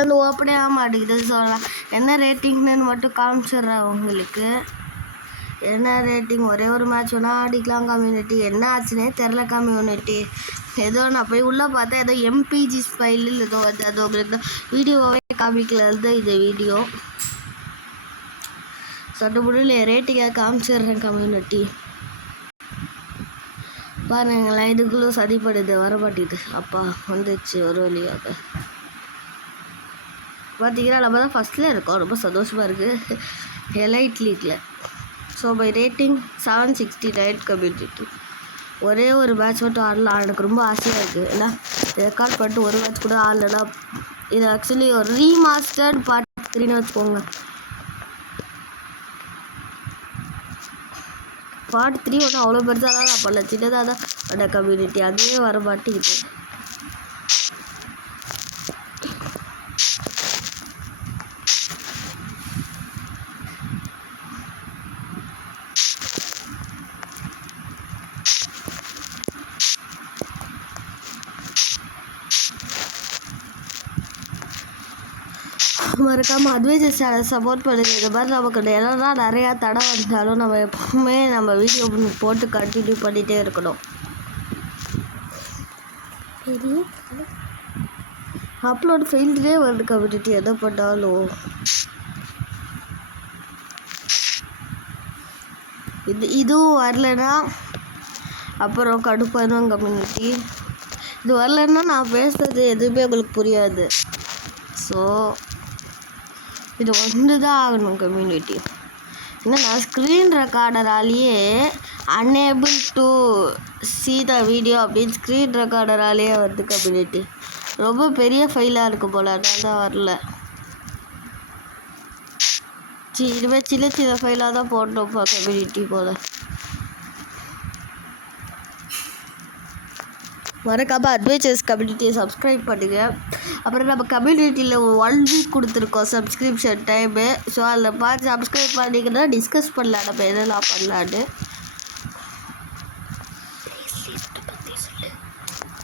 அது ஓப்பனே ஆக மாட்டேங்குது. சொல்லலாம் என்ன ரேட்டிங்னு மட்டும் காமிச்சிடுறேன் உங்களுக்கு. என்ன ரேட்டிங், ஒரே ஒரு மேட்ச் வேணால் ஆடிக்கலாம் கம்யூனிட்டி. என்ன ஆச்சுன்னே தெரில கம்யூனிட்டி. ஏதோ நான் போய் உள்ளே பார்த்தா ஏதோ எம்பிஜி ஃபைலில் ஏதோ வருது. அது உங்களுக்கு வீடியோவே காமிக்கலது இது வீடியோ. சட்டப்படியில் ரேட்டிங்காக காமிச்சிடுறேன் கம்யூனிட்டி. பாருங்களேன், இதுக்குள்ளே சதிப்படுது, வர மாட்டேங்குது. அப்பா வந்துச்சு ஒரு வழியாக. பார்த்தீங்கன்னா நம்ம தான் ஃபஸ்ட்டில் இருக்கோம். ரொம்ப சந்தோஷமாக இருக்குது எலைட் லீக்கில். So by rating 769 community. ஒரே ஒரு மேட்ச் மட்டும் ஆடலாம். எனக்கு ரொம்ப ஆசையாக இருக்குது. இல்லை ரெக்கார்ட் பண்ணிட்டு ஒரு மேட்ச் கூட ஆடலைன்னா இது ஆக்சுவலி ஒரு ரீமாஸ்டர்ட் பார்ட் 3ன்னு வச்சுக்கோங்க. பார்ட் 3 ஒன்றும் அவ்வளோ பெருசாக தான் நான் பண்ணல, சின்னதாக தான் அந்த கம்யூனிட்டி. அதுவே வர மாட்டேங்குது. மறக்காமல் அட்வைசஸ் சேனல் சப்போர்ட் பண்ணுங்கள். இந்த மாதிரி நமக்கு என்னதான் நிறையா தடை வந்தாலும் நம்ம எப்பவுமே நம்ம வீடியோ போட்டு கண்டினியூ பண்ணிகிட்டே இருக்கணும். அப்லோட் ஃபெயில்டே வருது கம்யூனிட்டி எதை பண்ணாலும். இதுவும் வரலன்னா அப்புறம் கடுப்பாயிடும் கம்யூனிட்டி. இது வரலன்னா நான் பேசுகிறது எதுவுமே உங்களுக்கு புரியாது. ஸோ இது வந்து தான் ஆகணும் கம்யூனிட்டி. என்னன்னா ஸ்க்ரீன் ரெக்கார்டராலேயே unable to see the video அப்படின்னு ஸ்க்ரீன் ரெக்கார்டராலேயே வருது கம்யூனிட்டி. ரொம்ப பெரிய ஃபைலாக இருக்குது போல், அதனால தான் வரல. இதுவே சின்ன சின்ன ஃபைலாக தான் போட்டோம்ப்பா கம்யூனிட்டி போல். மறக்காமல் அட்வைசர்ஸ் கம்யூனிட்டியை சப்ஸ்கிரைப் பண்ணுங்க. அப்புறம் நம்ம கம்யூனிட்டியில் 1 வீக் கொடுத்துருக்கோம் சப்ஸ்கிரிப்ஷன் டைமு. ஸோ அதில் பார்த்து சப்ஸ்கிரைப் பண்ணிங்கன்னா டிஸ்கஸ் பண்ணலாம் நம்ம என்னெல்லாம் பண்ணலான்னு.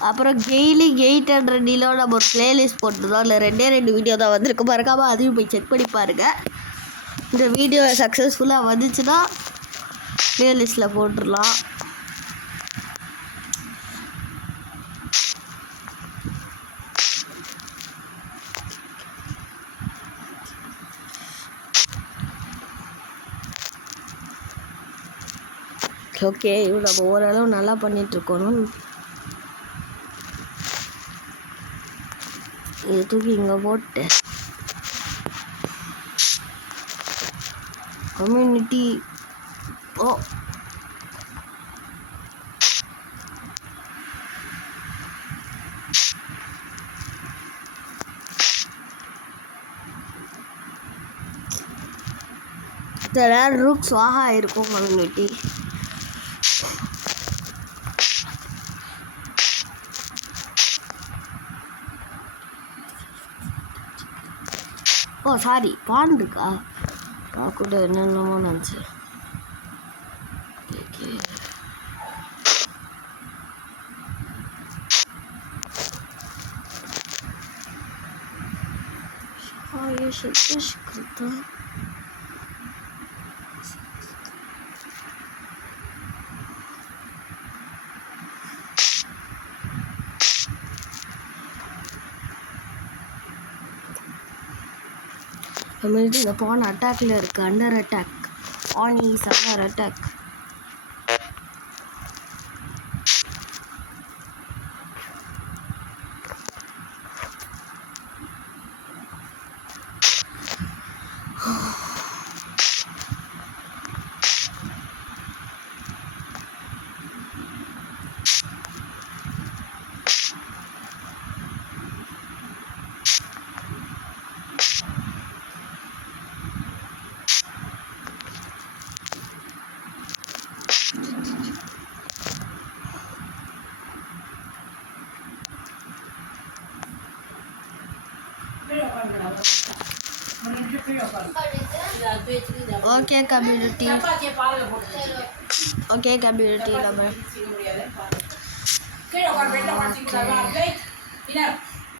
அப்புறம் டெய்லி 800 நம்ம ஒரு ப்ளேலிஸ்ட் போட்டுருந்தோம். அதில் 2 வீடியோ தான் வந்திருக்கு. மறக்காமல் அதையும் போய் செக் பண்ணி பாருங்கள். இந்த வீடியோ சக்ஸஸ்ஃபுல்லாக வந்துச்சுன்னா ப்ளேலிஸ்ட்டில் போட்டுடலாம். ஓகே, நம்ம ஓரளவு நல்லா பண்ணிகிட்ருக்கணும். இது தூக்கி இங்கே போட்டு கம்யூனிட்டி ரூக் ஸ்வாகா இருக்கும் கம்யூனிட்டி. ஓ சாரி, பான் இருக்கா? நான் கூட என்னென்னமோ நினச்சேன். கம்யூனிட்டி இந்த பான் அட்டாக்ல இருக்குது. Under attack. On is under attack. Okay community, நம்ம